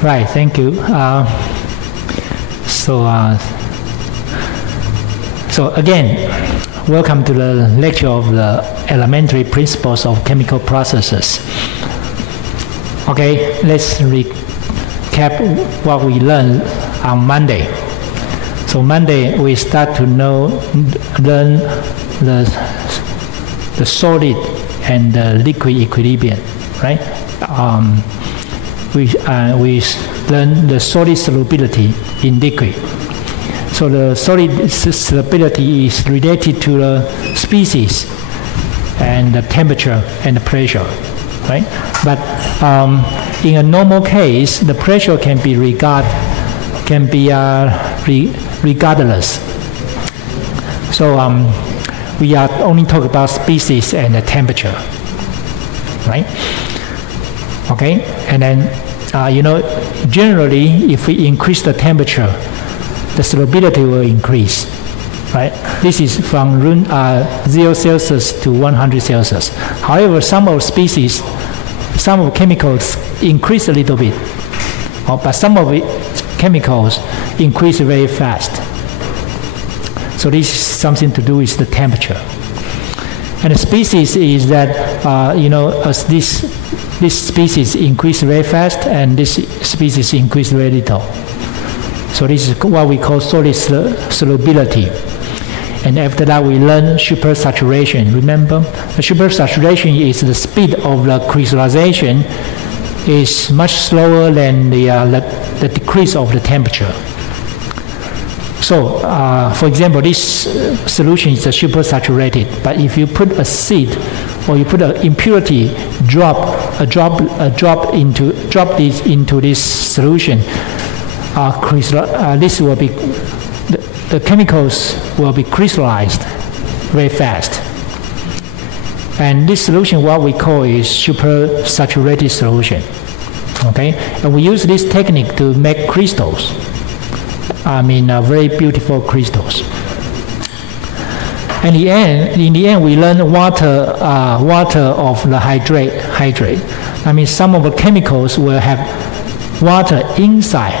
Right, thank you. So again, welcome to the lecture of the elementary principles of chemical processes. Okay, let's recap what we learned on Monday. So Monday we start to learn the solid and the liquid equilibrium, right? We learn the solid solubility in liquid. So the solid solubility is related to the species and the temperature and the pressure, right? But in a normal case, the pressure can be regardless. So we are only talking about species and the temperature, right? Okay, and then generally, if we increase the temperature, the solubility will increase, right? This is from room 0 Celsius to 100 Celsius. However, some of species, some of chemicals increase a little bit, but some of chemicals increase very fast. So this is something to do with the temperature. And the species is that, as this species increase very fast and this species increase very little. So this is what we call solid solubility. And after that we learn supersaturation. Remember, the supersaturation is the speed of the crystallization is much slower than the decrease of the temperature. So, for example, this solution is supersaturated, but if you put a seed or you put an impurity drop this into this solution, this will be the chemicals will be crystallized very fast. And this solution, what we call is supersaturated solution. Okay, and we use this technique to make crystals. Very beautiful crystals. And in the end, we learn water of the hydrate. Some of the chemicals will have water inside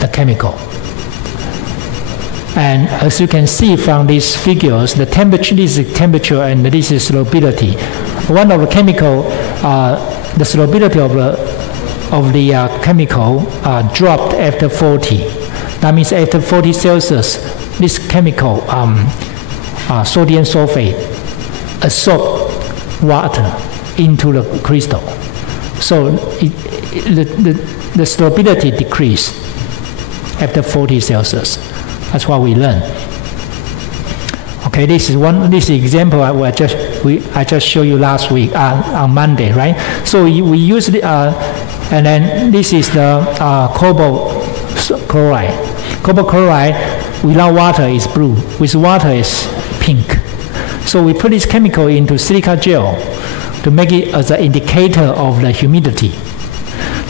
the chemical. And as you can see from these figures, the temperature, this is temperature and this is solubility. One of the chemical, the solubility of the chemical dropped after 40. That means after 40 Celsius, this chemical, sodium sulfate, absorbs water into the crystal. So the solubility decreased after 40 Celsius. That's what we learn. Okay, this is example I just showed you last week on Monday, right? So we use it, and then this is the cobalt chloride. Cobalt chloride without water is blue, with water is pink. So we put this chemical into silica gel to make it as an indicator of the humidity.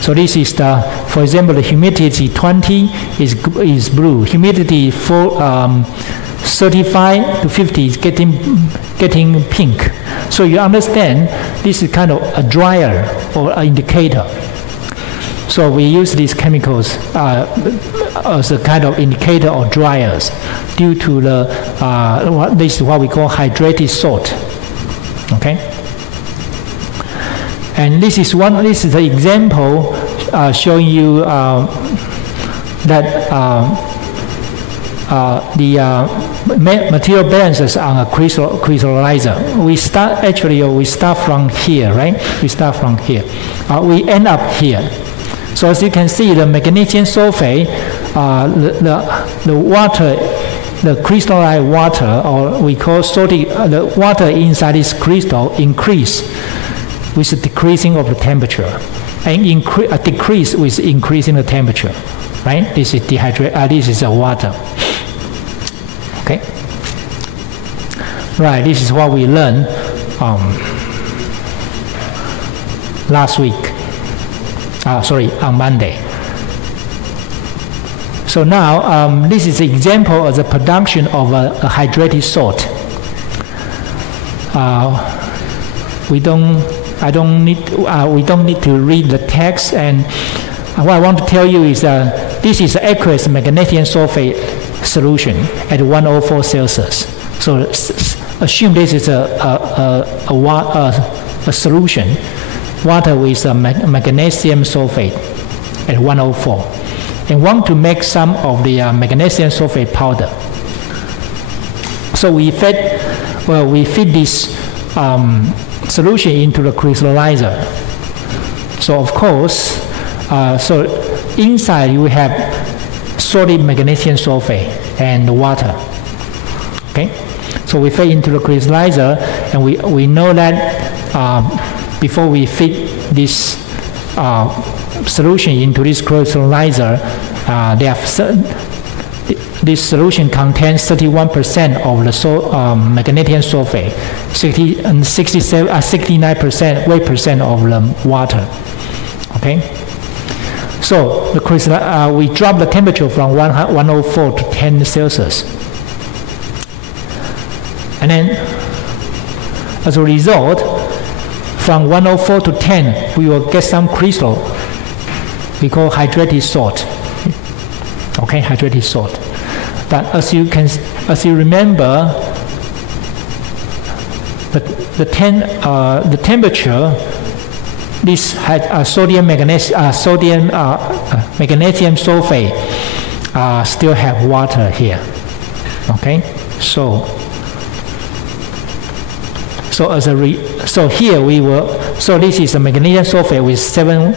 So this is for example, the humidity 20 is blue. Humidity 35 to 50 is getting pink. So you understand this is kind of a dryer or an indicator. So we use these chemicals as a kind of indicator or dryers due to this is what we call hydrated salt. Okay. And this is the example showing you that the material balances on a crystallizer. We start from here, right? We start from here. We end up here. So as you can see, the magnesium sulfate, the water, the crystallized water, or we call the water inside this crystal increase with the decreasing of the temperature, and a decrease with increasing the temperature, right? This is this is the water. Okay. Right. This is what we learned last week. On Monday. So now this is an example of the production of a hydrated salt. We don't need to read the text, and what I want to tell you is this is aqueous magnesium sulfate solution at 104 Celsius. So assume this is a solution, water with magnesium sulfate at 104, and want to make some of the magnesium sulfate powder. So we feed this solution into the crystallizer. So of course, so inside you have solid magnesium sulfate and water. Okay, so we feed into the crystallizer, and we know that before we feed this solution into this crystallizer, this solution contains 31% of the magnesium sulfate, 69% of the water. Okay, so the we drop the temperature from 104 to 10 Celsius, and then as a result, from 104 to 10, we will get some crystal we call hydrated salt. Okay, hydrated salt. But as you remember, the temperature, this had magnesium sulfate still have water here. Okay, so here we will. So this is a magnesium sulfate with 7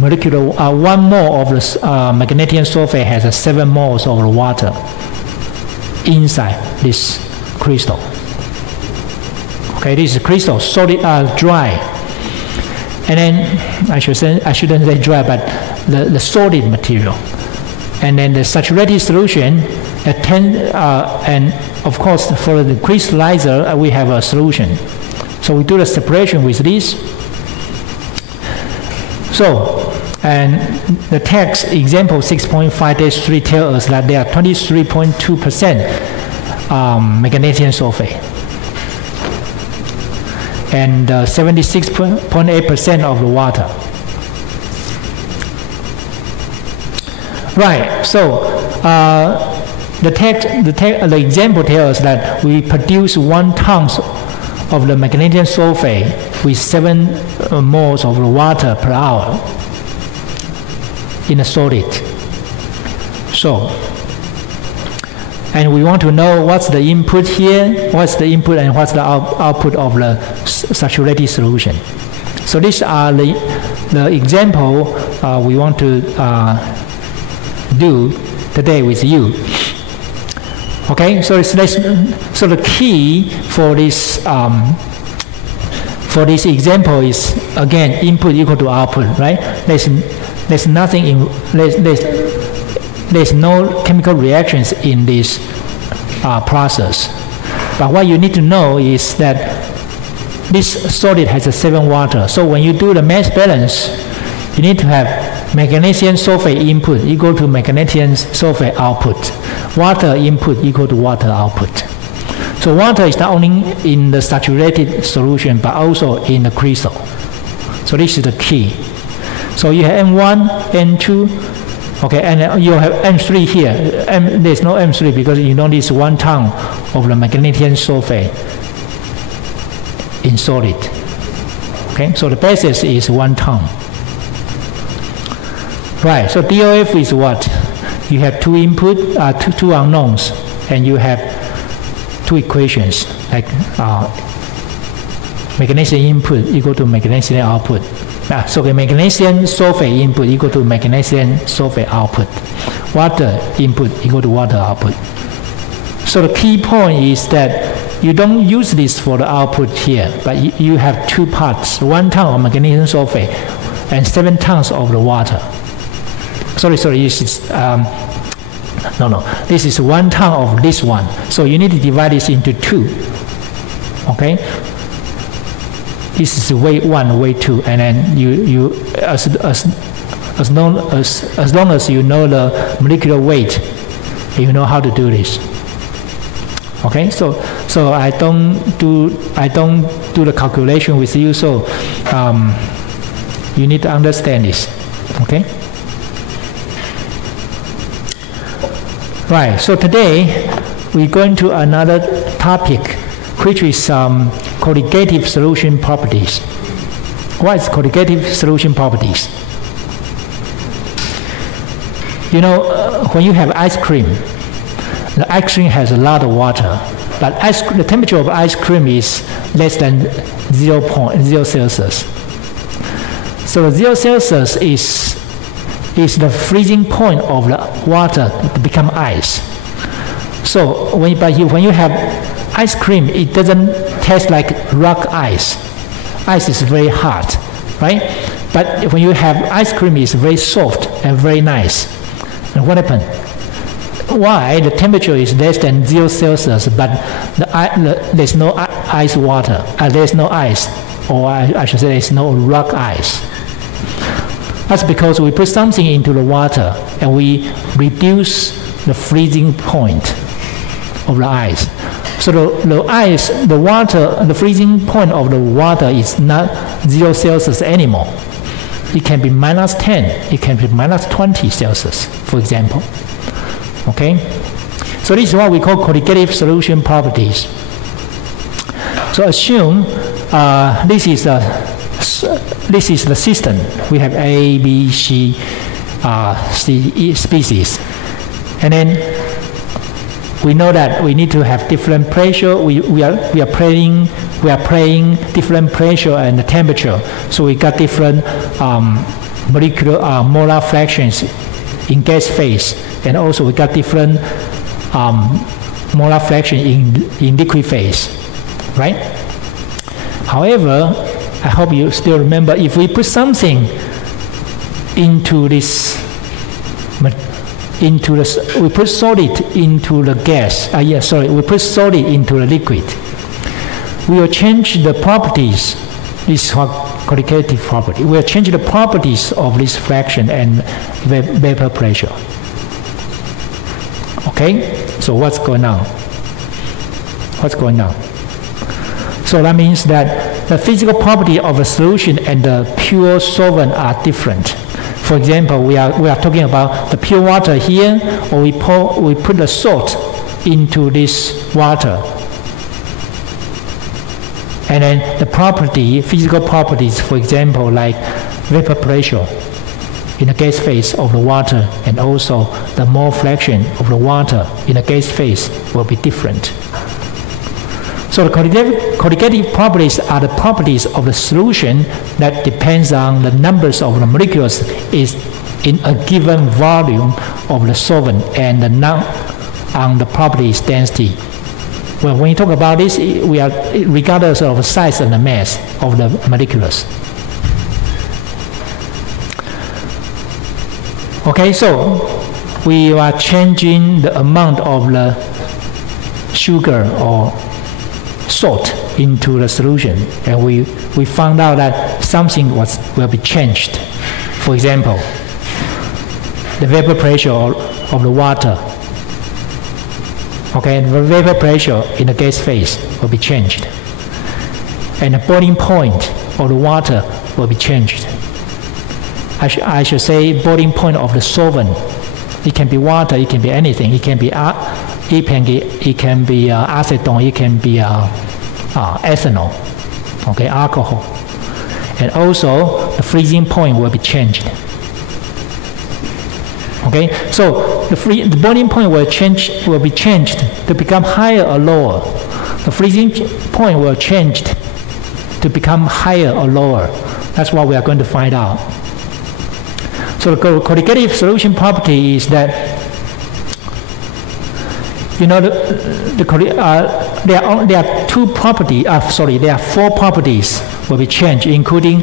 molecular. 1 mole of the magnesium sulfate has 7 moles of the water inside this crystal. Okay, this is crystal, solid, dry. And then I shouldn't say dry, but the solid material. And then the saturated solution at 10, and of course for the crystallizer we have a solution. So we do the separation with this. So, and the text example 6.5-3 tells us that there are 23.2% magnesium sulfate and 76.8% of the water. Right. So the example tells us that we produce 1 ton of the magnesium sulfate with 7 moles of the water per hour in a solid. So, and we want to know what's the input here, what's the input and what's the output of the saturated solution. So these are the example we want to do today with you. Okay, so so the key for this example is again input equal to output, right? There's nothing in there's no chemical reactions in this process. But what you need to know is that this solid has 7 water. So when you do the mass balance, you need to have magnesium sulfate input equal to magnesium sulfate output. Water input equal to water output. So water is not only in the saturated solution, but also in the crystal. So this is the key. So you have M1, N2, okay, and you have M3 here. There's no M3 because you know this 1 ton of the magnesium sulfate in solid. Okay, so the basis is 1 ton. Right, so DOF is what? You have 2 input, two unknowns, and you have 2 equations, like magnesium input equal to magnesium output. So the magnesium sulfate input equal to magnesium sulfate output. Water input equal to water output. So the key point is that you don't use this for the output here, but you have 2 parts, 1 ton of magnesium sulfate and 7 tons of the water. Sorry, this is, this is 1 ton of this one. So you need to divide this into 2, okay? This is weight 1, weight 2, and then you as long as you know the molecular weight, you know how to do this. Okay, so I don't do the calculation with you. So you need to understand this. Okay. Right, so today we're going to another topic, which is colligative solution properties. What is colligative solution properties? You know, when you have ice cream, the ice cream has a lot of water, but the temperature of ice cream is less than 0.0 Celsius. So 0 Celsius is the freezing point of the water to become ice. So when you have ice cream, it doesn't taste like rock ice. Ice is very hot, right? But when you have ice cream, it's very soft and very nice. And what happened? Why the temperature is less than 0 Celsius, but there's no ice water, there's no ice, or I should say there's no rock ice. That's because we put something into the water and we reduce the freezing point of the ice. So the freezing point of the water is not 0 Celsius anymore. It can be -10, it can be -20 Celsius, for example. Okay? So this is what we call colligative solution properties. So assume this is the system. We have A, B, C, C species. And then we know that we need to have different pressure. We are playing different pressure and temperature. So we got different molecular molar fractions in gas phase, and also we got different molar fraction in liquid phase, right? However, I hope you still remember, if we put something into this, we put solid into the gas, we put solid into the liquid, we will change the properties. This is colligative property. We will change the properties of this fraction and vapor pressure. Okay? So what's going on? What's going on? So that means that the physical property of a solution and the pure solvent are different. For example, we are talking about the pure water here, or we put the salt into this water. And then the physical properties, for example, like vapor pressure in the gas phase of the water, and also the mole fraction of the water in the gas phase will be different. So the colligative properties are the properties of the solution that depends on the numbers of the molecules is in a given volume of the solvent, and not on the properties density. Well, when you talk about this, we are regardless of the size and the mass of the molecules. Okay, so we are changing the amount of the sugar or salt into the solution, and we found out that something will be changed. For example, the vapor pressure of the water. Okay, the vapor pressure in the gas phase will be changed, and the boiling point of the water will be changed. I should say boiling point of the solvent. It can be water, it can be anything. It can be acetone, it can be ethanol, okay, alcohol, and also the freezing point will be changed. Okay, so the boiling point will be changed to become higher or lower. The freezing point will change to become higher or lower. That's what we are going to find out. So the colligative solution property is that, you know, there are four properties will be changed, including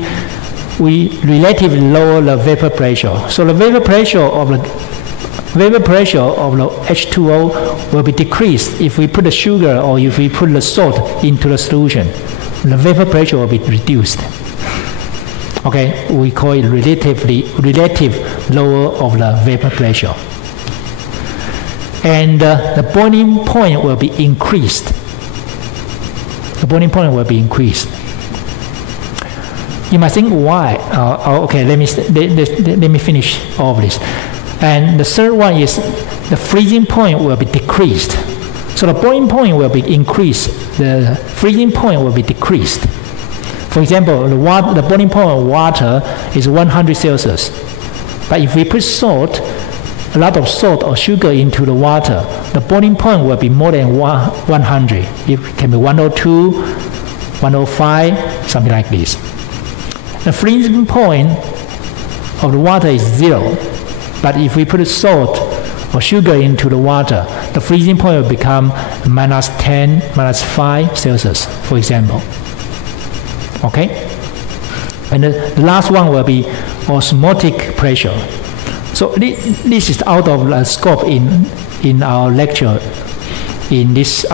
we relatively lower the vapor pressure. So the vapor pressure of the H2O will be decreased if we put the sugar or if we put the salt into the solution. The vapor pressure will be reduced. Okay, we call it relative lower of the vapor pressure. And the boiling point will be increased. The boiling point will be increased. You might think, why? Okay, let me finish all of this. And the third one is the freezing point will be decreased. So the boiling point will be increased, the freezing point will be decreased. For example, the boiling point of water is 100 Celsius. But if we put salt, a lot of salt or sugar into the water, the boiling point will be more than 100. It can be 102, 105, something like this. The freezing point of the water is 0. But if we put salt or sugar into the water, the freezing point will become -10, -5 Celsius, for example. Okay? And the last one will be osmotic pressure. So this is out of the scope in our lecture in this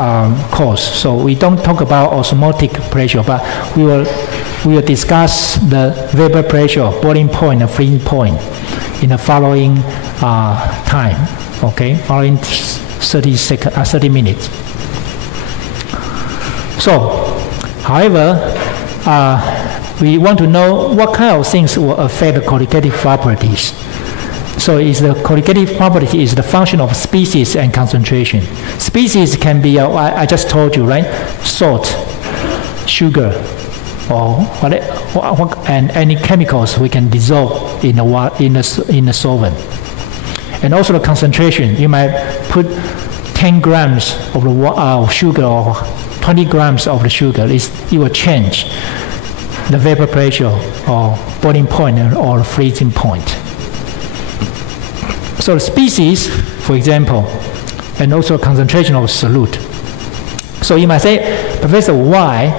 course. So we don't talk about osmotic pressure, but we will discuss the vapor pressure, boiling point, and freezing point in the following time. Okay, following 30 minutes. So, however, we want to know what kind of things will affect the colligative properties. So the colligative property is the function of species and concentration. Species can be, I just told you, right? Salt, sugar, or and any chemicals we can dissolve in the solvent. And also the concentration. You might put 10 grams of the sugar or 20 grams of the sugar. It will change the vapor pressure or boiling point or freezing point. So the species, for example, and also concentration of solute. So you might say, Professor, why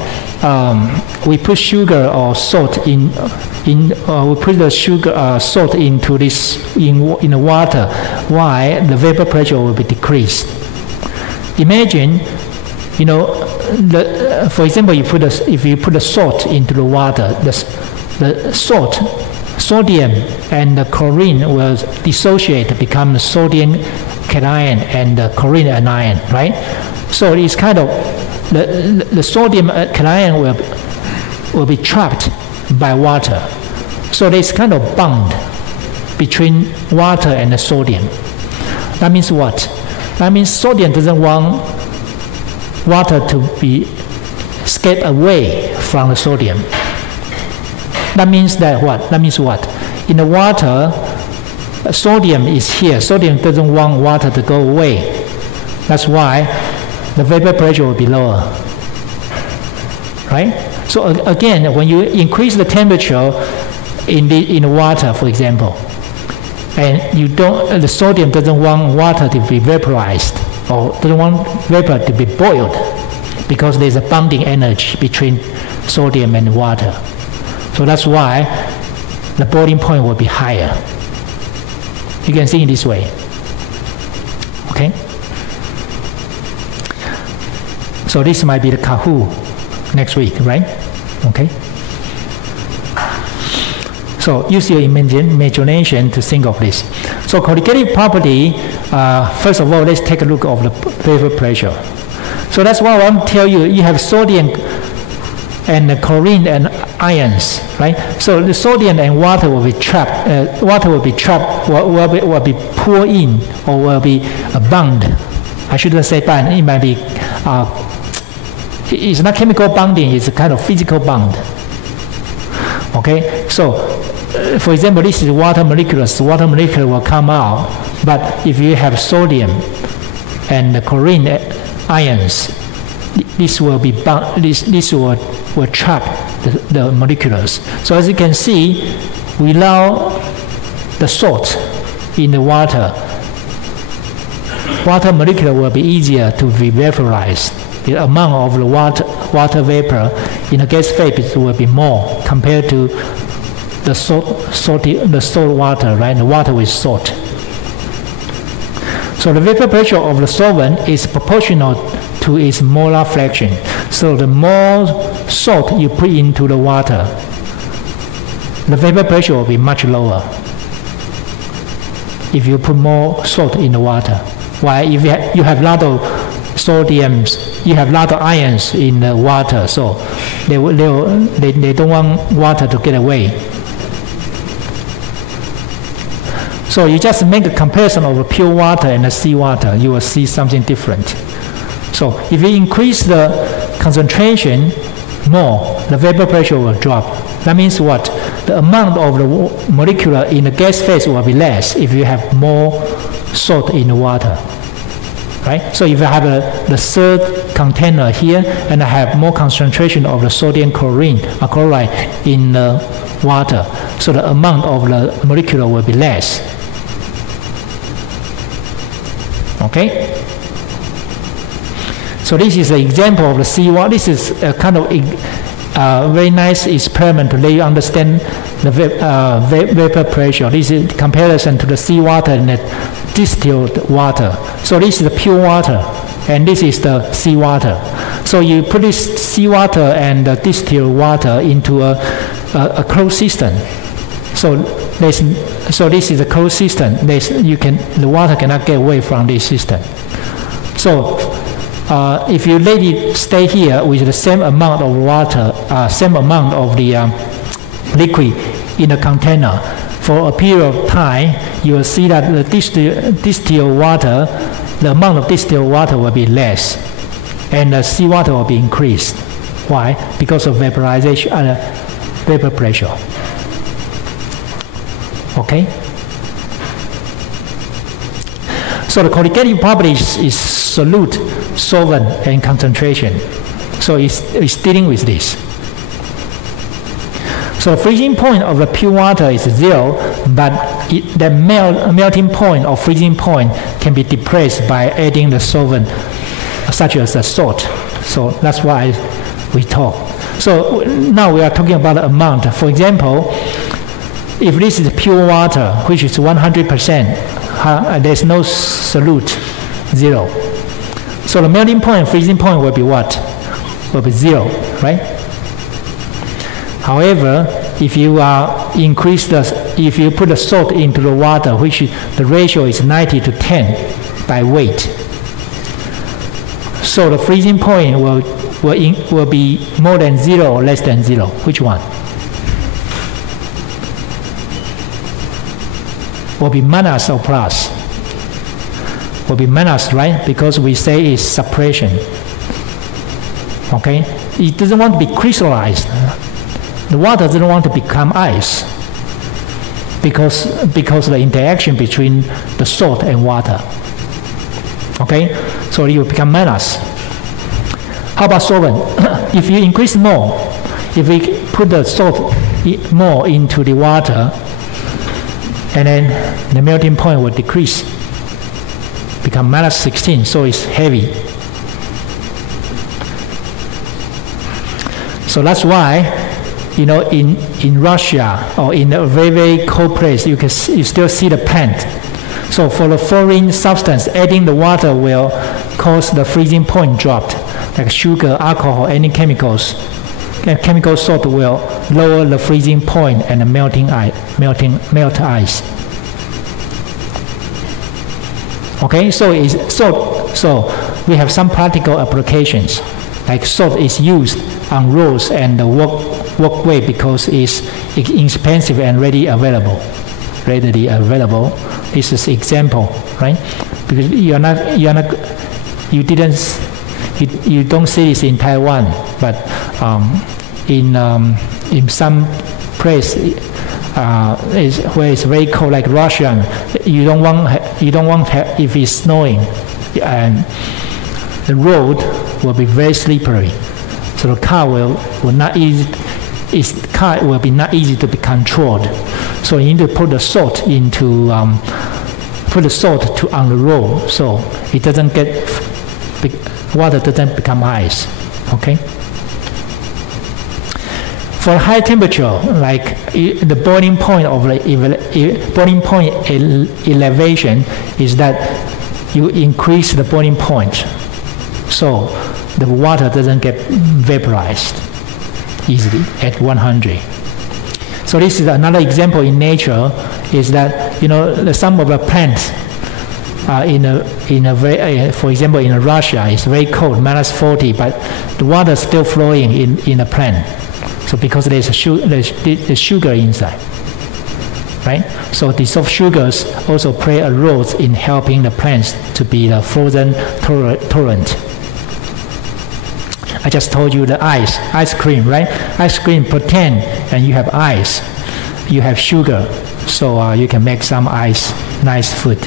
we put sugar or salt we put the sugar salt into this in the water? Why the vapor pressure will be decreased? Imagine, for example, if you put the salt into the water, the sodium and the chlorine will dissociate, become sodium cation and the chlorine anion, right? So it's kind of the sodium cation will be trapped by water. So there's kind of bond between water and the sodium. That means what? That means sodium doesn't want water to be scared away from the sodium. That means that what? That means what? In the water, sodium is here. Sodium doesn't want water to go away. That's why the vapor pressure will be lower. Right? So again, when you increase the temperature in the water, for example, and the sodium doesn't want water to be vaporized or doesn't want vapor to be boiled because there's a bonding energy between sodium and water. So that's why the boiling point will be higher. You can see it this way. Okay? So this might be the Kahoo next week, right? Okay? So use your imagination to think of this. So colligative property, first of all, let's take a look at the vapor pressure. So that's why I want to tell you, you have sodium and the chlorine and ions, right? So the sodium and water will be trapped. Water will be trapped, will be poured in, or will be bound. I shouldn't say bound. It might be. It's not chemical bonding. It's a kind of physical bond. Okay. So, for example, this is water molecules. The water molecule will come out, but if you have sodium and the chlorine ions, this will be bound. This will trap the molecules. So as you can see, without the salt in the water molecule will be easier to be vaporized. The amount of the water vapor in the gas phase will be more compared to the salt water, right? The water with salt. So the vapor pressure of the solvent is proportional to its molar fraction. So the more salt you put into the water, the vapor pressure will be much lower if you put more salt in the water. While if you have a lot of sodiums, you have a lot of ions in the water, so they don't want water to get away. So you just make a comparison of pure water and the seawater, you will see something different. So if you increase the concentration more, the vapor pressure will drop. That means what? The amount of the molecule in the gas phase will be less if you have more salt in the water. Right? So if I have the third container here and I have more concentration of the sodium chloride in the water, so the amount of the molecule will be less. Okay? So this is an example of the seawater. This is a kind of very nice experiment to let you understand the vapor pressure. This is comparison to the seawater and the distilled water. So this is the pure water, and this is the seawater. So you put this seawater and the distilled water into a closed system. So this is a closed system. The water cannot get away from this system. So if you let it stay here with the same amount of water, same amount of the liquid in the container, for a period of time, you will see that the distilled water, the amount of distilled water will be less, and the seawater will be increased. Why? Because of vaporization, vapor pressure. Okay? So the colligative properties is solute, solvent, and concentration. So it's dealing with this. So freezing point of the pure water is 0, but the melting point or freezing point can be depressed by adding the solvent, such as the salt. So that's why we talk. So now we are talking about the amount. For example, if this is pure water, which is 100%, there's no solute, 0. So the melting point and freezing point will be what? Will be 0, right? However, if you if you put the salt into the water, which the ratio is 90 to 10 by weight, so the freezing point will be more than 0 or less than 0. Which one? Will be minus or plus? Will be minus, right? Because we say it's suppression. Okay? It doesn't want to be crystallized. The water doesn't want to become ice because of the interaction between the salt and water. Okay? So it will become minus. How about solvent? If you increase more, if we put the salt more into the water, and then the melting point will decrease, become minus 16, so it's heavy. So that's why, you know, in Russia or in a very, very cold place, you still see the plant. So for the foreign substance, adding the water will cause the freezing point dropped, like sugar, alcohol, any chemicals. And chemical salt will lower the freezing point and the melt ice. Okay, so we have some practical applications, like salt is used on roads and the walkway because it's inexpensive and readily available. This is example, right? Because you don't see this in Taiwan, but in some place where it's very cold, like Russia, you don't want if it's snowing, and the road will be very slippery, so the car will be not easy to be controlled. So you need to put the salt on the road, so it doesn't water doesn't become ice. Okay. For high temperature, like the boiling point of the elevation is that you increase the boiling point, so the water doesn't get vaporized easily at 100. So this is another example in nature. Is that, you know, some of the plants for example, in Russia, it's very cold, minus 40, but the water is still flowing in a plant. So because there's sugar inside, right? So dissolved sugars also play a role in helping the plants to be the frozen tolerant. I just told you the ice cream, right? Ice cream protein, and you have ice, you have sugar, so you can make some nice food.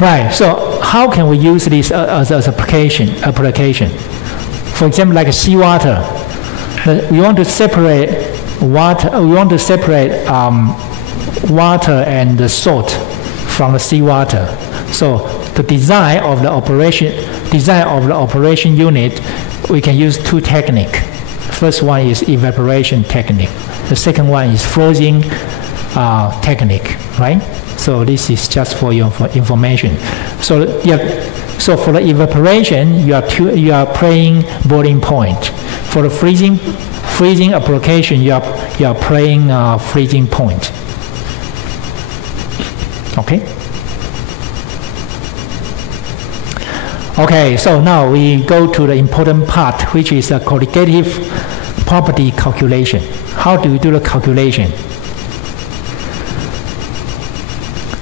Right, so how can we use this as application? For example, like seawater. We want to separate water. We want to separate water and the salt from the seawater. So the design of the operation unit, we can use two techniques. First one is evaporation technique. The second one is freezing technique, right? So this is just for your information. So so for the evaporation, you are playing boiling point. For the freezing application, you are playing freezing point. Okay. Okay. So now we go to the important part, which is the colligative property calculation. How do you do the calculation?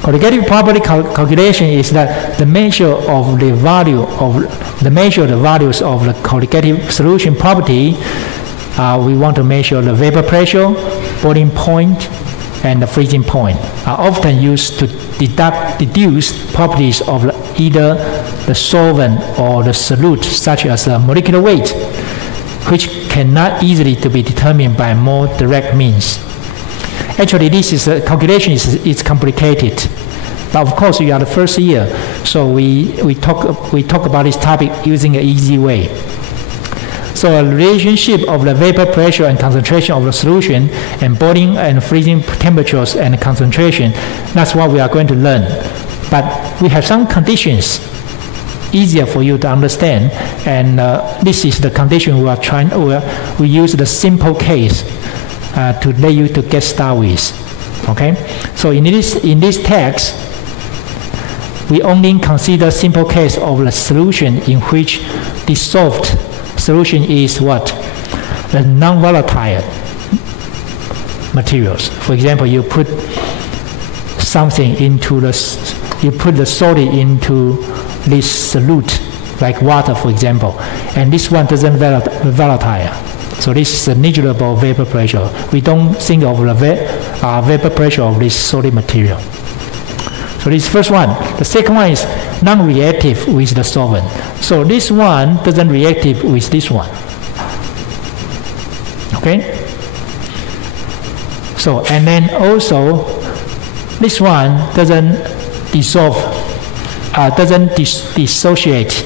Colligative property calculation is that the measure of the values of the colligative solution property. We want to measure the vapor pressure, boiling point, and the freezing point. Are often used to deduce properties of either the solvent or the solute, such as the molecular weight, which cannot easily to be determined by more direct means. Actually, this is calculation is complicated, but of course we are the first year, so we talk about this topic using an easy way. So a relationship of the vapor pressure and concentration of the solution, and boiling and freezing temperatures and concentration. That's what we are going to learn. But we have some conditions easier for you to understand, and this is the condition we are trying. We use the simple case to let you to get started with. Okay, so in this text, we only consider simple case of the solution in which dissolved solution is what? The non-volatile materials. For example, you put something into you put the solid into this solute, like water, for example, and this one doesn't volatile. So this is a negligible vapor pressure. We don't think of the vapor pressure of this solid material. So this is first one. The second one is non-reactive with the solvent. So this one doesn't reactive with this one. Okay? So, and then also this one doesn't dissolve, doesn't dissociate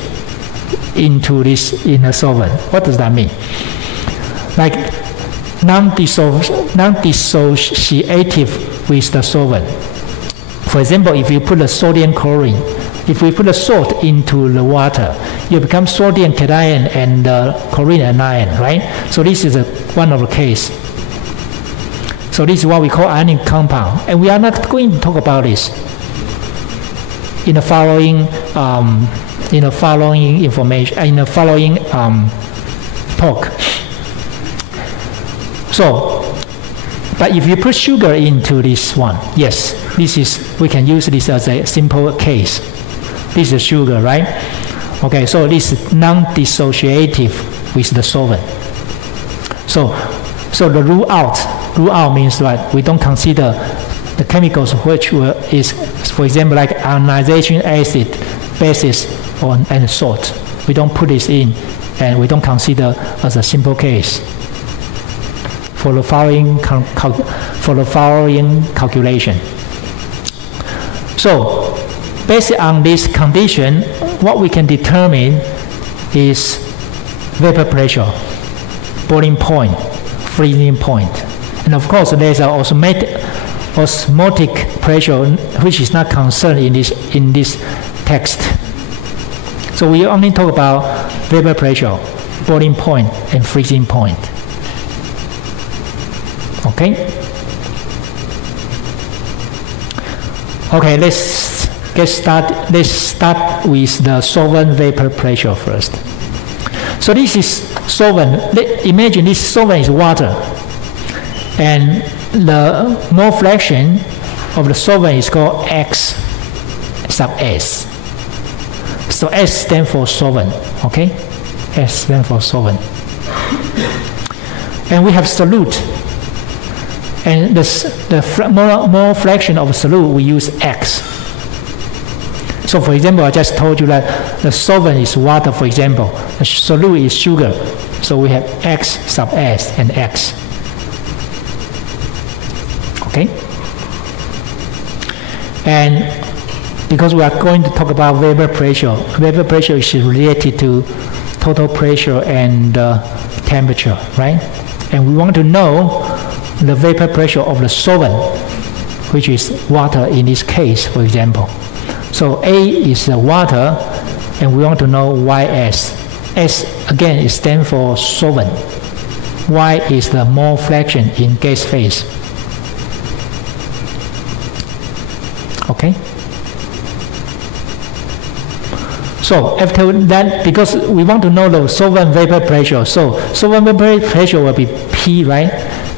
into this inner solvent. What does that mean? Like non-dissociative with the solvent. For example, if you put a sodium chlorine, if we put a salt into the water, you become sodium cation and chlorine anion, right? So this is one of the case. So this is what we call ionic compound, and we are not going to talk about this in the following information, in the following talk. So, but if you put sugar into this one, yes, we can use this as a simple case. This is sugar, right? Okay, so this is non-dissociative with the solvent. So the rule out means that we don't consider the chemicals which is, for example, like ionization acid, bases, and salt. We don't put this in, and we don't consider as a simple case for the following calculation. So, based on this condition, what we can determine is vapor pressure, boiling point, freezing point. And of course, there's an osmotic pressure, which is not concerned in this text. So we only talk about vapor pressure, boiling point, and freezing point. Okay? Okay, let's get started. Let's start with the solvent vapor pressure first. So this is solvent. Imagine this solvent is water. And the mole fraction of the solvent is called X sub S. So S stands for solvent, okay? S stands for solvent. And we have solute. And the mole fraction of solute, we use X. So for example, I just told you that the solvent is water, for example. The solute is sugar. So we have X sub S and X. Okay? And because we are going to talk about vapor pressure is related to total pressure and temperature, right? And we want to know the vapor pressure of the solvent, which is water in this case, for example. So A is the water, and we want to know YS. S, again, it stands for solvent. Y is the mole fraction in gas phase. Okay? So after that, because we want to know the solvent vapor pressure, so solvent vapor pressure will be P, right?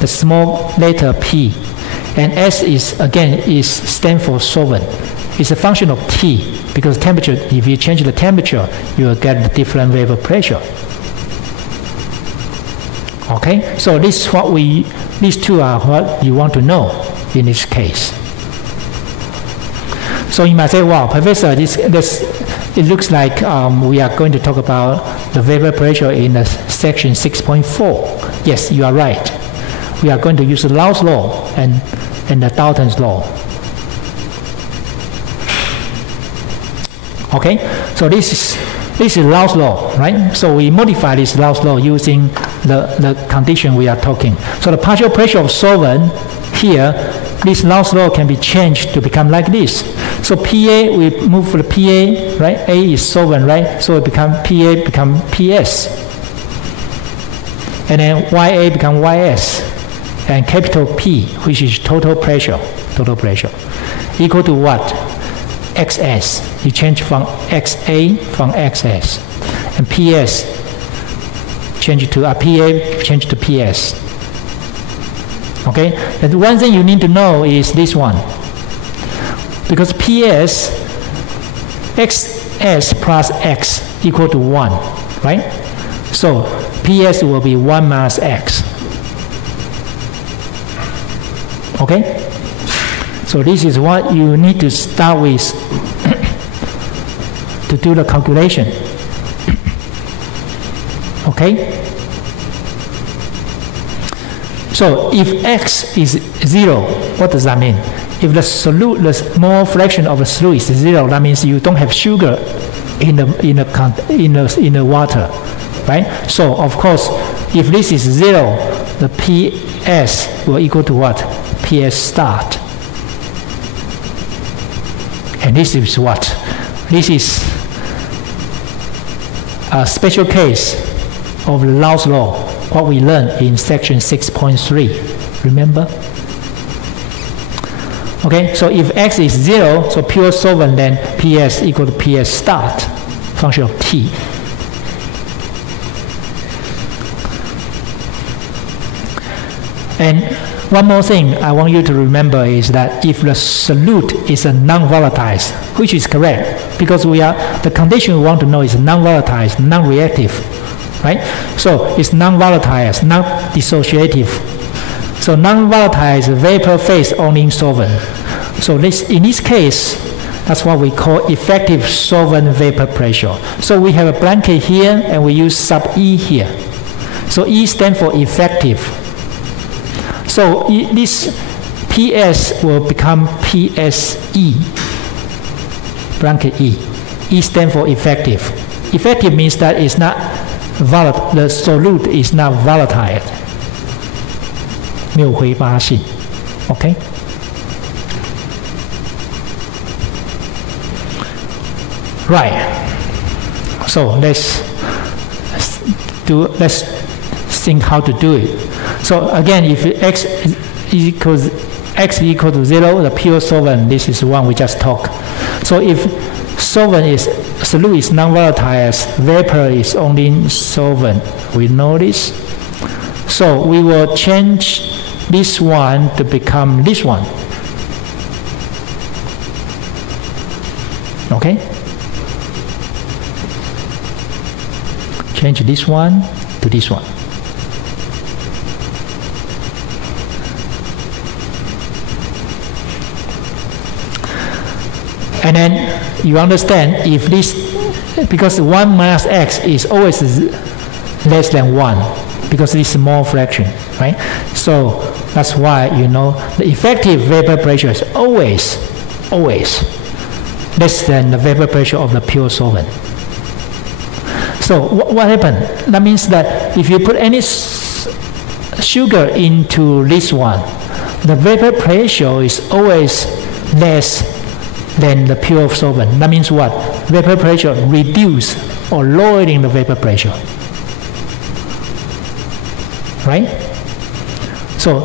The small letter P. And S is, again, stands for solvent. It's a function of T, because temperature, if you change the temperature, you will get the different vapor pressure. Okay? So these two are what you want to know in this case. So you might say, wow, Professor, it looks like we are going to talk about the vapor pressure in the section 6.4. Yes, you are right. We are going to use the Law's law and the Dalton's law. Okay, so this is Law's law, right? So we modify this Law's law using the condition we are talking. So the partial pressure of solvent here, this Law's law can be changed to become like this. So PA, we move for the PA, right? A is solvent, right? So it become PA become PS. And then YA become YS. And capital P, which is total pressure, equal to what? XS. You change from XA from XS. And PS, change it to PA, change to PS. Okay? And one thing you need to know is this one. Because PS, XS plus X equal to 1, right? So PS will be 1 minus X. Okay? So this is what you need to start with to do the calculation. Okay? So if X is 0, what does that mean? If the solute, the mole fraction of the solute is 0, that means you don't have sugar in the water, right? So of course, if this is 0, the PS will equal to what? PS start. And this is what? This is a special case of Law's law, what we learned in section 6.3. Remember? Okay, so if X is 0, so pure solvent, then PS equal to PS start, function of T. And one more thing I want you to remember is that if the solute is a non-volatile, which is correct, because the condition we want to know is non-volatile, non-reactive, right? So it's non-volatile, non-dissociative. So non-volatile is vapor phase only solvent. So in this case, that's what we call effective solvent vapor pressure. So we have a blanket here, and we use sub E here. So E stands for effective. So this PS will become PSE, blanket E. E stands for effective. Effective means that it's not volatile, the solute is not volatile. 没有挥发性 Okay? Right. So let's think how to do it. So again, if X equal to 0, the pure solvent, this is one we just talked. So if solute is non-volatile, vapor is only solvent, we know this. So we will change this one to become this one. Okay? Change this one to this one. And then you understand if this, because 1 minus x is always less than 1, because it's a small fraction, right? So that's why you know the effective vapor pressure is always less than the vapor pressure of the pure solvent. So what happened? That means that if you put any sugar into this one, the vapor pressure is always less than the pure solvent. That means what? Vapor pressure reduce or lowering the vapor pressure. Right? So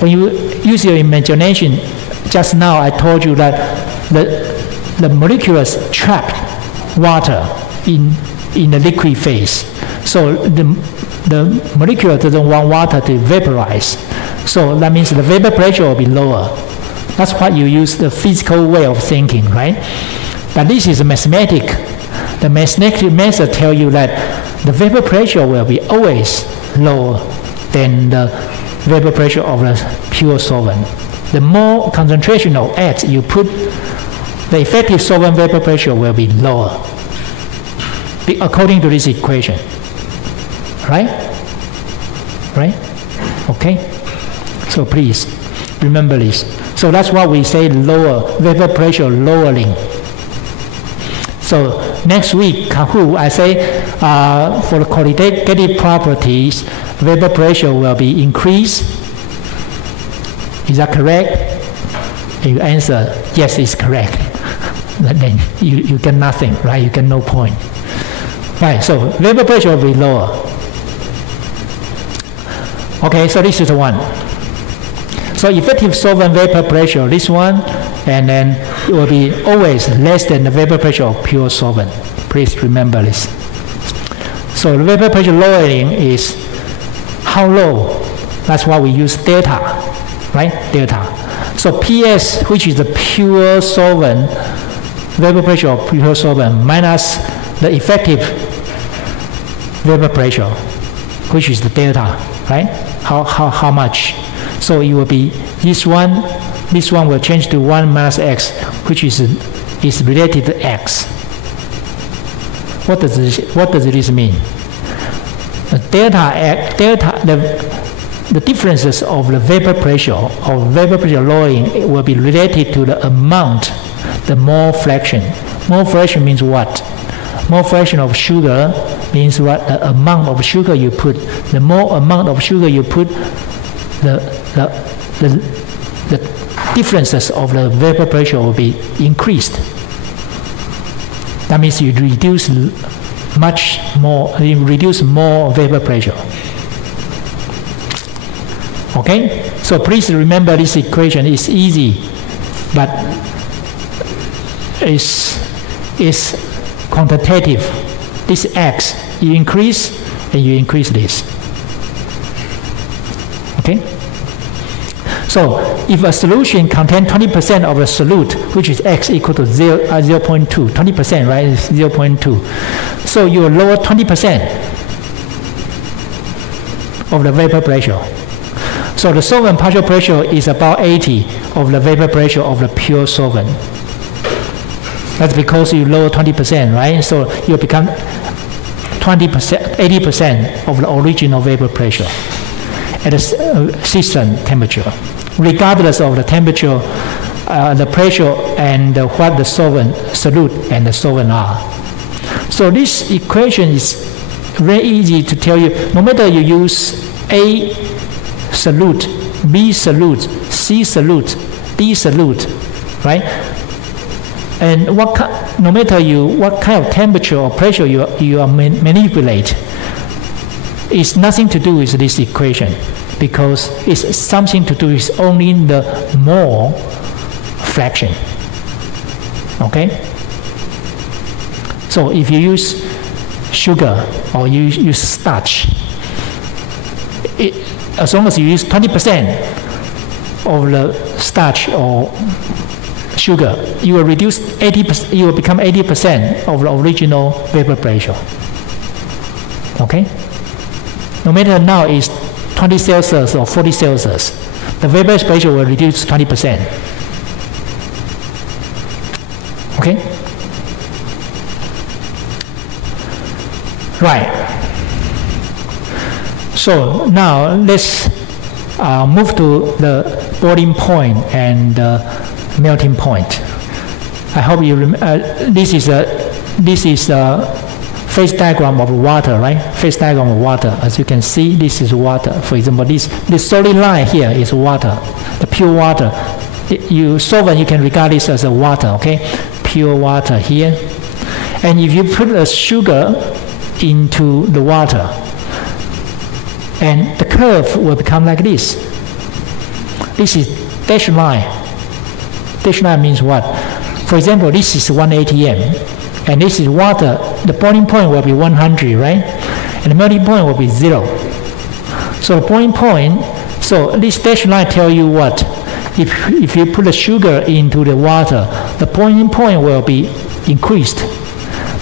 when you use your imagination, just now I told you that the molecules trapped water in the liquid phase. So the molecule doesn't want water to vaporize. So that means the vapor pressure will be lower. That's what you use the physical way of thinking, right? But this is a mathematic. The mathematical method tells you that the vapor pressure will be always lower than the vapor pressure of the pure solvent. The more concentration of X you put, the effective solvent vapor pressure will be lower, according to this equation. Right? Right? Okay? So please remember this. So that's why we say lower vapor pressure lowering. So next week, Kahoot, I say for the qualitative properties, vapor pressure will be increased. Is that correct? If you answer yes, it's correct. Then you get nothing, right? You get no point. Right, so vapor pressure will be lower. Okay, so this is the one. So effective solvent vapor pressure, this one, and then it will be always less than the vapor pressure of pure solvent. Please remember this. So the vapor pressure lowering is how low? That's why we use delta, right? Delta. So PS, which is the pure solvent, vapor pressure of pure solvent, minus the effective vapor pressure, which is the delta, right? How much? So it will be this one will change to 1 minus x, which is related to x. What does this mean? The differences of the vapor pressure or vapor pressure lowering will be related to the amount, the mole fraction. Mole fraction means what? Mole fraction of sugar means what? The amount of sugar you put. The more amount of sugar you put, the differences of the vapor pressure will be increased. That means you reduce more vapor pressure. Okay? So please remember this equation is easy, but it's quantitative. This x, you increase and you increase this. Okay? So if a solution contains 20% of the solute, which is x equal to 0.2, 20%, right? It's 0.2. So you lower 20% of the vapor pressure. So the solvent partial pressure is about 80 of the vapor pressure of the pure solvent. That's because you lower 20%, right? So you become 20%, 80% of the original vapor pressure at a system temperature, regardless of the temperature, the pressure, and what the solvent, solute, and the solvent are. So this equation is very easy to tell you. No matter you use A solute, B solute, C solute, D solute, right? And no matter what kind of temperature or pressure you manipulate, it's nothing to do with this equation, because it's something to do with only the mole fraction. Okay? So if you use sugar or you use starch, as long as you use 20% of the starch or sugar, you will reduce 80%, you will become 80% of the original vapor pressure. Okay? No matter now it's 20 Celsius or 40 Celsius, the vapor pressure will reduce 20%. Okay? Right. So now let's move to the boiling point and melting point. I hope you this is a phase diagram of water, right? Phase diagram of water. As you can see, this is water. For example, this solid line here is water, the pure water. Solvent, you can regard this as a water, okay? Pure water here. And if you put a sugar into the water, and the curve will become like this. This is dashed line. Dashed line means what? For example, this is 1 atm, and this is water. The boiling point will be 100, right? And the melting point will be 0. So the boiling point, so this dashed line tell you what? If you put the sugar into the water, the boiling point will be increased.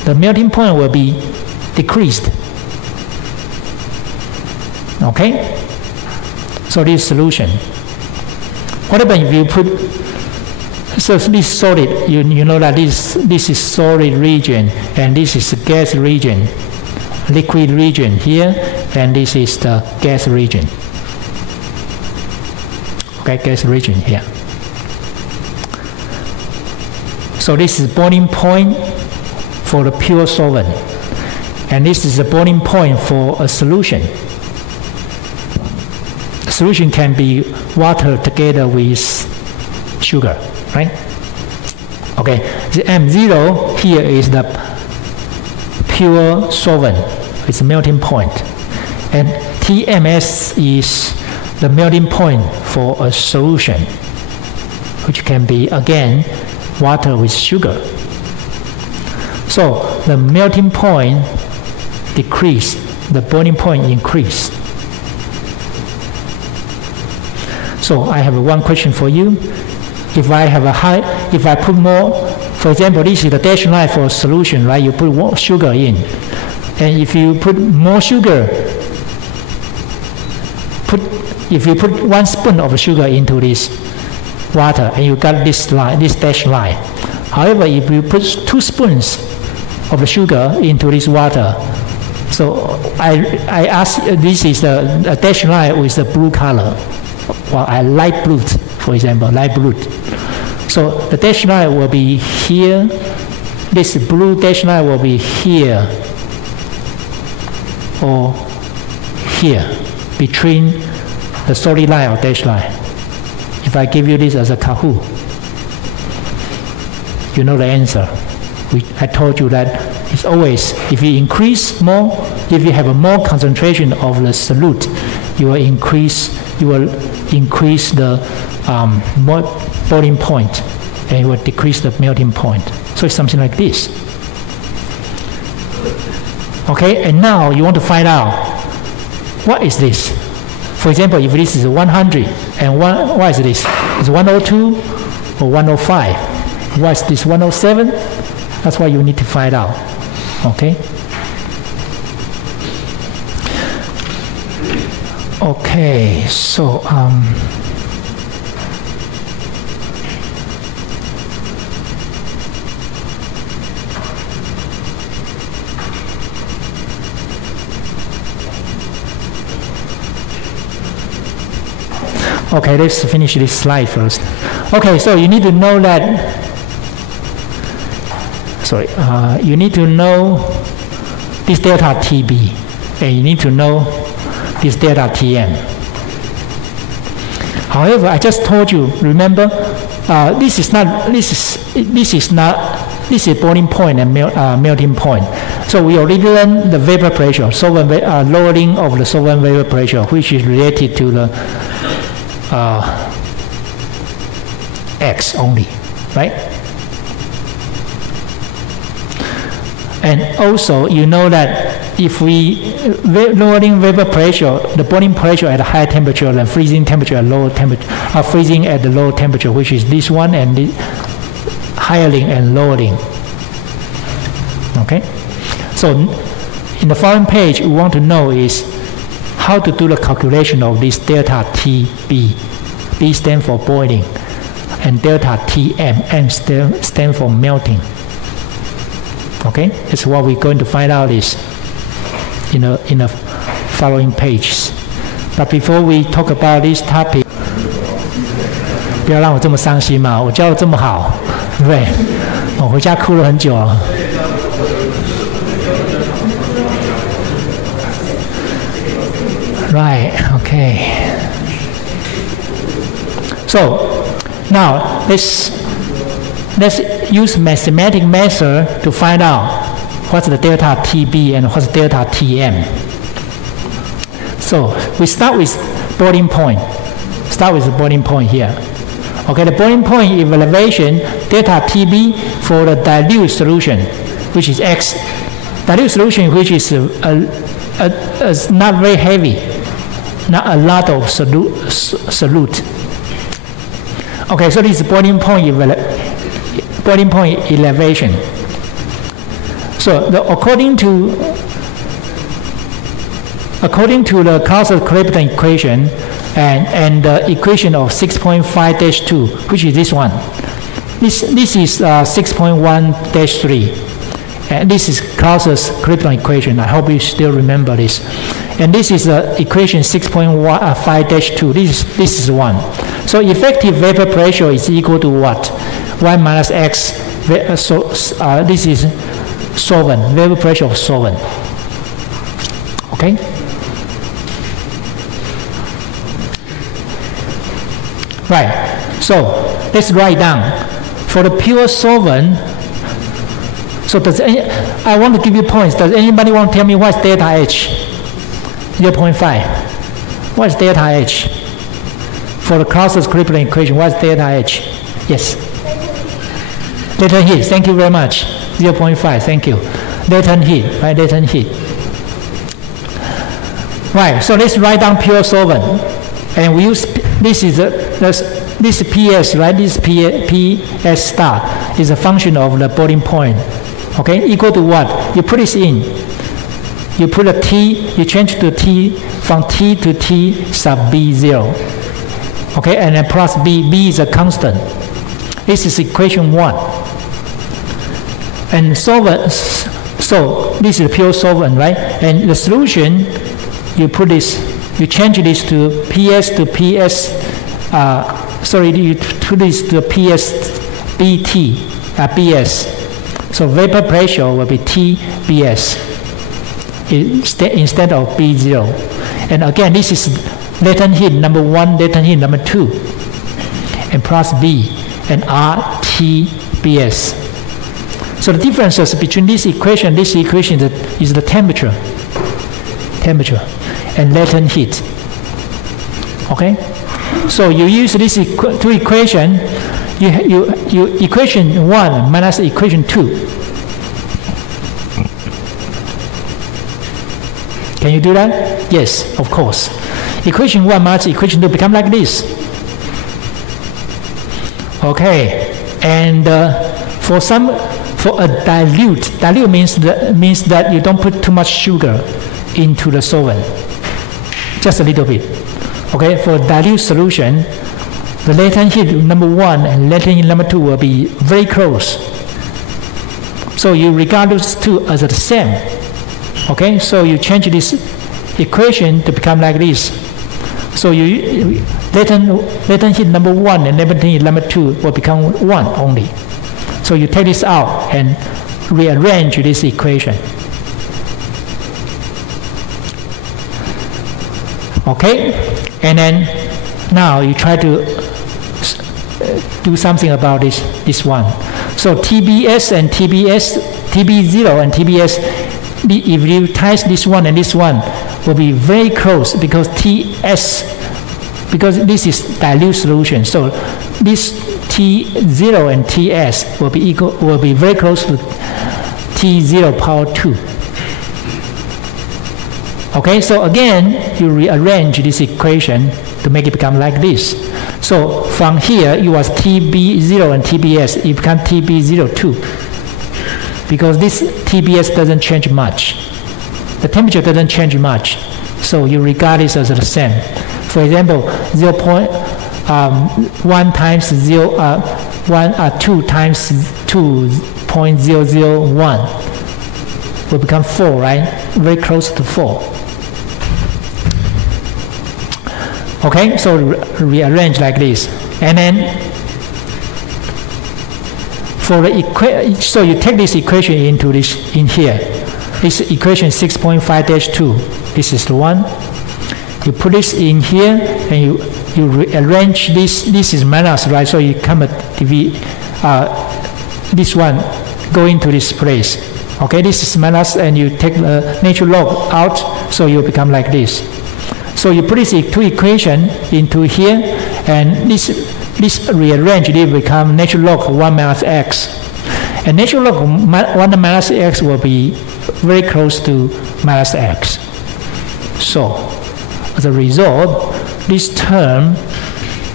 The melting point will be decreased. Okay? So this solution. What happens if you put, so this solid, you know that this is solid region, and this is gas region, liquid region here, and this is the gas region. Okay, gas region here. So this is boiling point for the pure solvent, and this is the boiling point for a solution. A solution can be water together with sugar, right? Okay, the M0 here is the pure solvent, it's a melting point, and TMS is the melting point for a solution, which can be again water with sugar. So the melting point decrease, the boiling point increase. So I have one question for you. If I put more, for example, this is the dashed line for a solution, right? You put more sugar in, and if you put more sugar, if you put 1 spoon of sugar into this water, and you got this line, this dashed line. However, if you put 2 spoons of the sugar into this water, so I ask, this is a dashed line with the blue color, or light blue, for example, light blue. So the dashed line will be here. This blue dashed line will be here or here, between the solid line or dashed line. If I give you this as a Kahoot, you know the answer. I told you that it's always, if you increase more, if you have a more concentration of the solute, you will increase the boiling point, and it will decrease the melting point. So it's something like this. Okay, and now you want to find out, what is this? For example, if this is 100, and what is this? Is 102 or 105? What is this, 107? That's what you need to find out. Okay? Okay, so okay, let's finish this slide first. Okay, so you need to know that, you need to know this delta TB, and you need to know this delta TM. However, I just told you, remember, this is boiling point and melting point. So we already learned the vapor pressure, lowering of the solvent vapor pressure, which is related to the X only, right? And also, you know that if we lowering vapor pressure, the boiling pressure at a higher temperature than freezing temperature at lower temperature, freezing at the low temperature, which is this one and the highering and lowering. Okay, so in the following page, we want to know is how to do the calculation of this delta TB. B stands for boiling, and delta Tm, M stands for melting. Okay, that's what we're going to find out is in the following pages. But before we talk about this topic, 不要让我这么伤心嘛！我教的这么好，对不对？我回家哭了很久了。Right. Okay. So now let's use mathematical method to find out what's the delta TB and what's delta TM. So we start with boiling point. Start with the boiling point here. Okay, the boiling point elevation delta TB for the dilute solution, which is X. Dilute solution, which is not very heavy, not a lot of solute. Okay, so this is boiling point elevation. So according to the Clausius-Clapeyron equation and the equation of 6.5-2, which is this one. This is 6.1-3, and this is Clausius-Clapeyron equation. I hope you still remember this. And this is equation 6.5-2. This is 1. So effective vapor pressure is equal to what? 1 minus X. This is solvent, vapor pressure of solvent. Okay? Right. So let's write down. For the pure solvent, so I want to give you points. Does anybody want to tell me what's delta H? 0.5. What is delta H? For the Clausius-Clapeyron equation, what is delta H? Yes. Latent heat. Thank you very much. 0.5. Thank you. Latent heat. Right. Latent heat. Right. So let's write down pure solvent, and we use this PS, right? This PS star is a function of the boiling point. Okay. Equal to what? You put this in. You put a T, you change to T from T to T sub B0. Okay, and then plus B. B is a constant. This is equation 1. And solvent, so this is pure solvent, right? And the solution, you put this, you change this to PS to PS, you put this to PS BT, BS. So vapor pressure will be TBS. Instead of B0. And again, this is latent heat number 1, latent heat number 2, and plus B and RTBS. So the differences between this equation is the temperature and latent heat. Okay? So you use this two equation, you equation 1 minus equation 2. Can you do that? Yes, of course. Equation 1 minus equation 2 become like this. Okay, and for a dilute means that you don't put too much sugar into the solvent, just a little bit. Okay, for dilute solution, the latent heat number 1 and latent heat number 2 will be very close. So you regard those two as the same. Okay, so you change this equation to become like this. So you latent heat number 1 and latent heat number 2 will become 1 only. So you take this out and rearrange this equation. Okay, and then now you try to do something about this one. So TBS and TB0 and TBS, if you times this one and this one, will be very close because this is dilute solution. So this T0 and TS will be very close to T0 power 2. Okay, so again, you rearrange this equation to make it become like this. So from here, it was TB0 and TBS, it becomes TB02. Because this TBS doesn't change much. The temperature doesn't change much. So you regard this as the same. For example, 1 times 2 times 2.001 will become 4, right? Very close to 4. Okay, so rearrange like this. And then for the so you take this equation into this in here. This equation 6.5-2. This is the one. You put this in here and you rearrange this. This is minus, right? So you come at this one go into this place. Okay, this is minus, and you take the natural log out, so you become like this. So you put these two equations into here, and this rearrange, it become natural log 1 minus x. And natural log 1 minus x will be very close to minus x. So, as a result, this term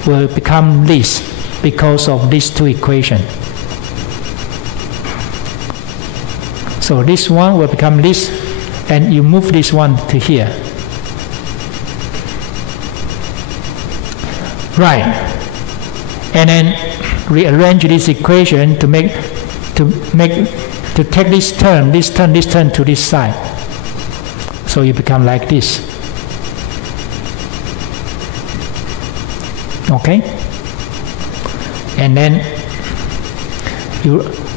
will become this because of these two equations. So this one will become this, and you move this one to here. Right. And then rearrange this equation to take this term to this side. So you become like this. Okay? And then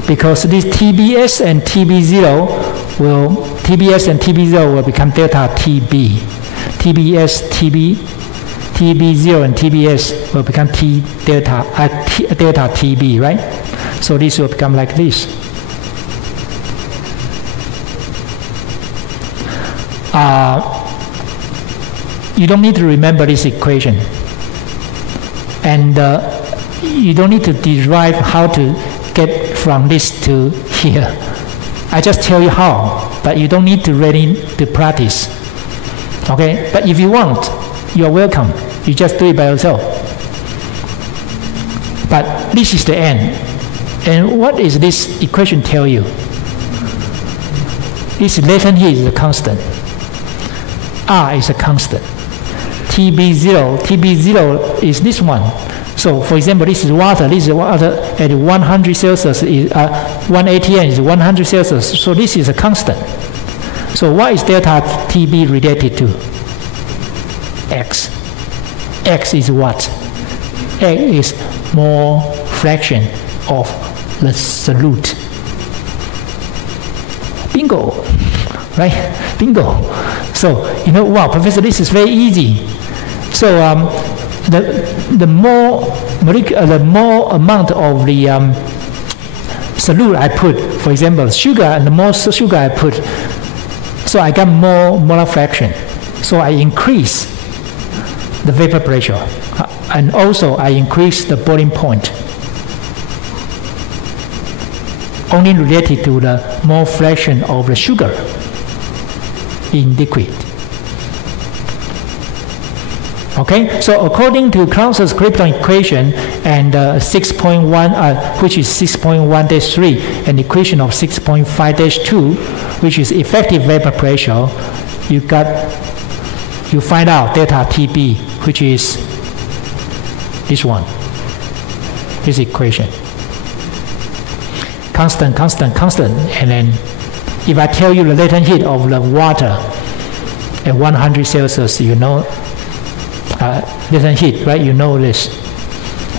because this TBS and TB0 will become delta TB. TB0 and TBS will become delta TB, right? So this will become like this. You don't need to remember this equation, and you don't need to derive how to get from this to here. I just tell you how, but you don't need to really to practice. Okay, but if you want, you are welcome. You just do it by yourself. But this is the end. And what is this equation tell you? This latent heat is a constant. R is a constant. TB0 is this one. So, for example, this is water at 100 Celsius, 1 atm is 100 Celsius. So this is a constant. So what is delta TB related to? X. X is what? X is mole fraction of the solute. Bingo, right? Bingo. So you know, wow, Professor, this is very easy. So the more amount of the solute I put, for example, sugar, and the more sugar I put, so I got more molar fraction. So I increase the vapor pressure, and also I increase the boiling point. Only related to the mole fraction of the sugar in liquid. Okay, so according to Clauser's Krypton equation and 6.1, which is 6.1-3, and equation of 6.5-2, which is effective vapor pressure, you find out delta TB, which is this one, this equation. Constant, constant, constant, and then if I tell you the latent heat of the water at 100 Celsius, you know latent heat, right? You know this.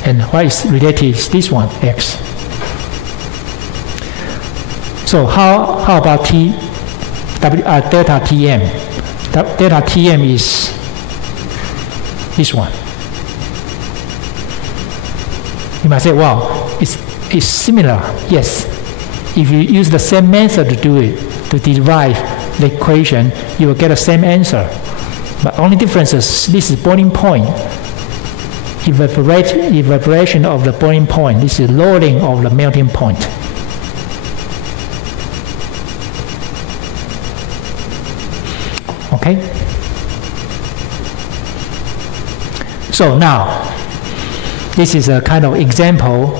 And what is related is this one, X. So how about delta Tm? Delta Tm is this one. You might say, wow, it's similar. Yes. If you use the same method to do it, to derive the equation, you will get the same answer. But only difference is this is boiling point. Evaporation of the boiling point. This is lowering of the melting point. Okay? So now, this is a kind of example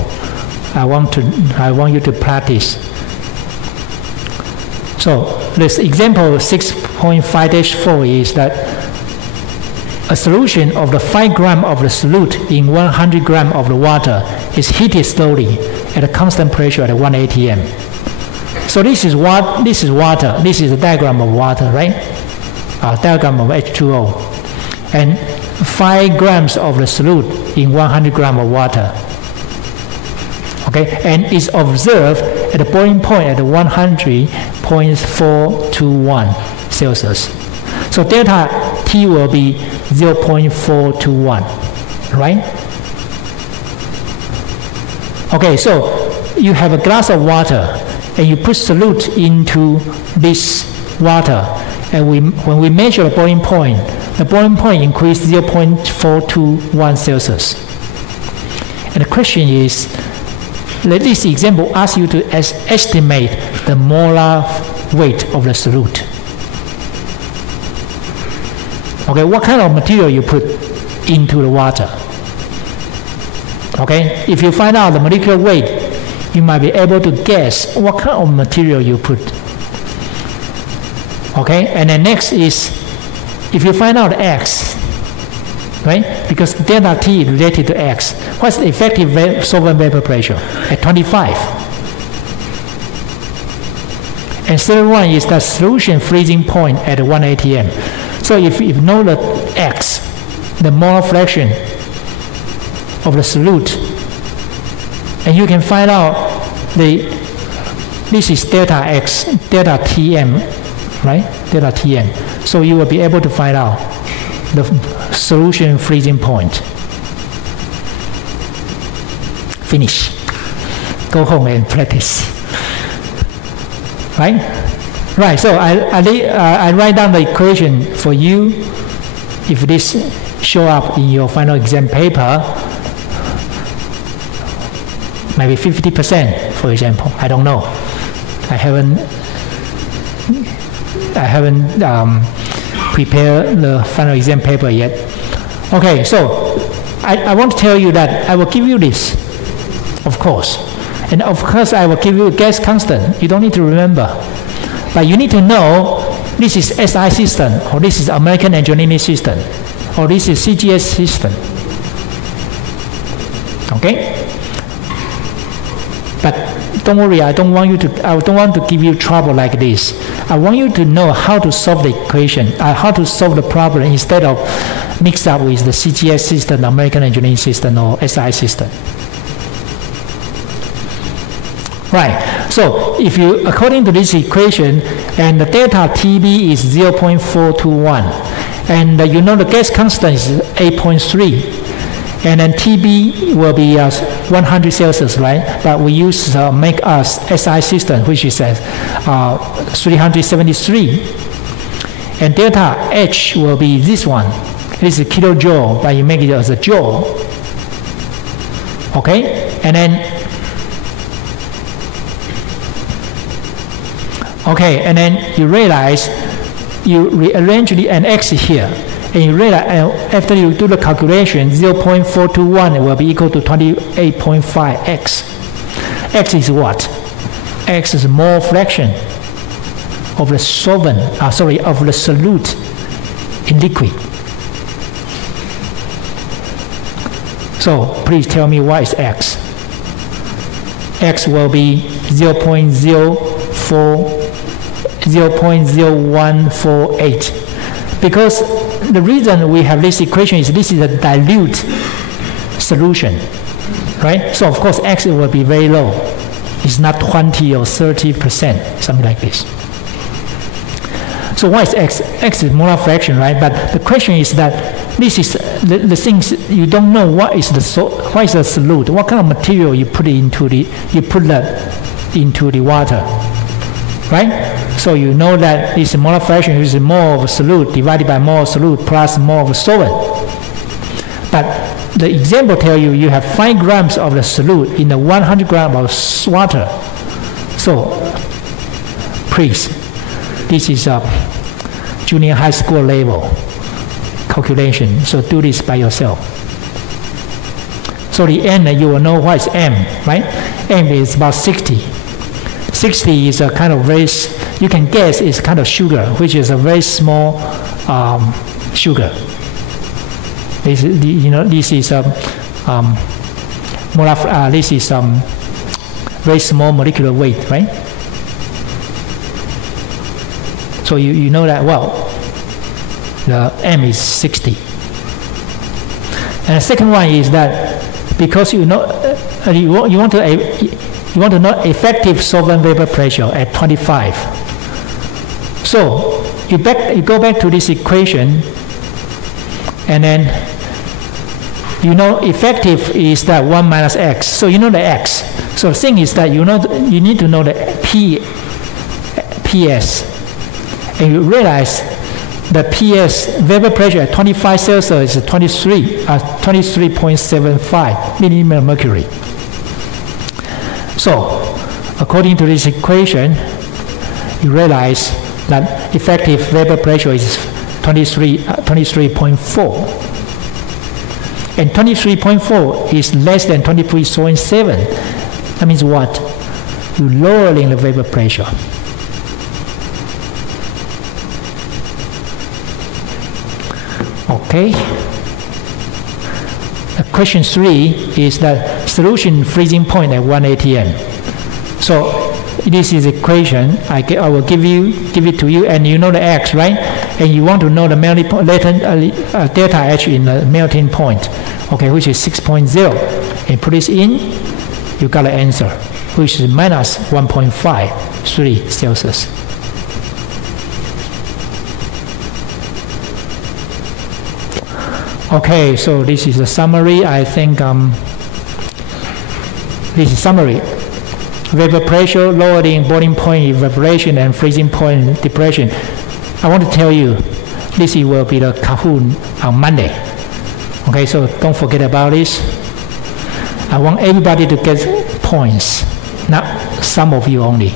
I want you to practice. So this example 6.5-4 is that a solution of the 5 gram of the solute in 100 gram of the water is heated slowly at a constant pressure at 1 atm. So this is water. This is a diagram of water, right? Diagram of H2O, and 5 grams of the solute in 100 gram of water. Okay, and is observed at the boiling point at 100.421 Celsius. So delta T will be 0.421, right? Okay, so you have a glass of water and you put solute into this water, and when we measure the boiling point increased 0.421 Celsius. And the question is, this example asks you to estimate the molar weight of the solute. Okay, what kind of material you put into the water? Okay, if you find out the molecular weight, you might be able to guess what kind of material you put. Okay, and then next is, if you find out X, right? Because delta T is related to X. What's the effective solvent vapor pressure? At 25. And third one is the solution freezing point at 1 atm. So if you know the X, the molar fraction of the solute, and you can find out this is delta X, delta Tm, right? Delta Tm. So you will be able to find out the solution freezing point. Finish. Go home and practice. Right? Right. So I write down the equation for you. If this show up in your final exam paper, maybe 50%, for example. I don't know. I haven't prepared the final exam paper yet. Okay, so I want to tell you that I will give you this, of course. And of course I will give you a gas constant. You don't need to remember. But you need to know this is SI system, or this is American engineering system, or this is CGS system. Okay? But don't worry, I don't want to give you trouble like this. I want you to know how to solve the equation, how to solve the problem instead of mix up with the CGS system, American engineering system, or SI system. Right. So if you, according to this equation, and the delta TB is 0.421, and you know the gas constant is 8.3. And then TB will be 100 Celsius, right? But we use make us SI system, which is 373. And delta H will be this one. This is kilojoule, but you make it as a joule. Okay? And then you realize you rearrange the X here. And you realize after you do the calculation, 0.421 will be equal to 28.5 X. X is what? X is mole fraction of the solvent, of the solute in liquid. So please tell me what is X. X will be 0.0148. Because the reason we have this equation is this is a dilute solution, right? So of course X will be very low. It's not 20 or 30%, something like this. So what is X? X is molar fraction, right? But the question is that this is the things you don't know. What is the solute? What kind of material you put into the water, right? So you know that this molar fraction is more of a solute divided by more solute plus more of a solvent. But the example tells you have 5 grams of the solute in the 100 grams of water. So please, this is junior high school level calculation. So do this by yourself. So the n, you will know what is m, right? M is about 60. 60 is a kind of very, you can guess it's kind of sugar, which is a very small sugar. This is, this is this is very small molecular weight, right? So you know that well. The m is 60. And the second one is that because you know you want to know effective solvent vapor pressure at 25. So you go back to this equation, and then you know effective is that 1 minus x. So you know the x. So the thing is that you need to know the PS, and you realize the PS vapor pressure at 25 Celsius is 23.75 millimeter mercury. So, according to this equation, you realize that effective vapor pressure is 23.4. And 23.4 is less than 23.7. That means what? You're lowering the vapor pressure. Okay. Question 3 is that solution freezing point at 1 atm. So this is equation. I will give it to you, and you know the x, right? And you want to know the melting latent delta H in the melting point, okay, which is 6.0. And put this in, you got the answer, which is minus 1.53 Celsius. Okay, so this is a summary. I think this is summary. Vapor pressure, lowering, boiling point evaporation, and freezing point depression. I want to tell you, this will be the Kahoot on Monday. Okay, so don't forget about this. I want everybody to get points, not some of you only.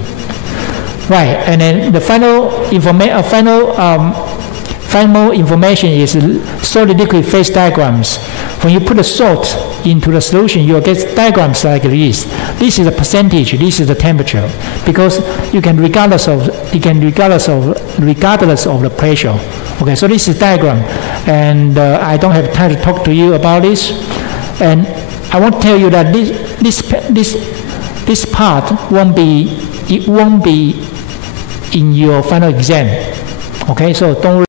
Right, and then the final information is solid liquid phase diagrams. When you put the salt into the solution, you'll get diagrams like this. This is the percentage, this is the temperature, because you can regardless of the pressure. Okay, so this is diagram, and I don't have time to talk to you about this. And I want to tell you that this part won't be in your final exam. Okay, so don't worry.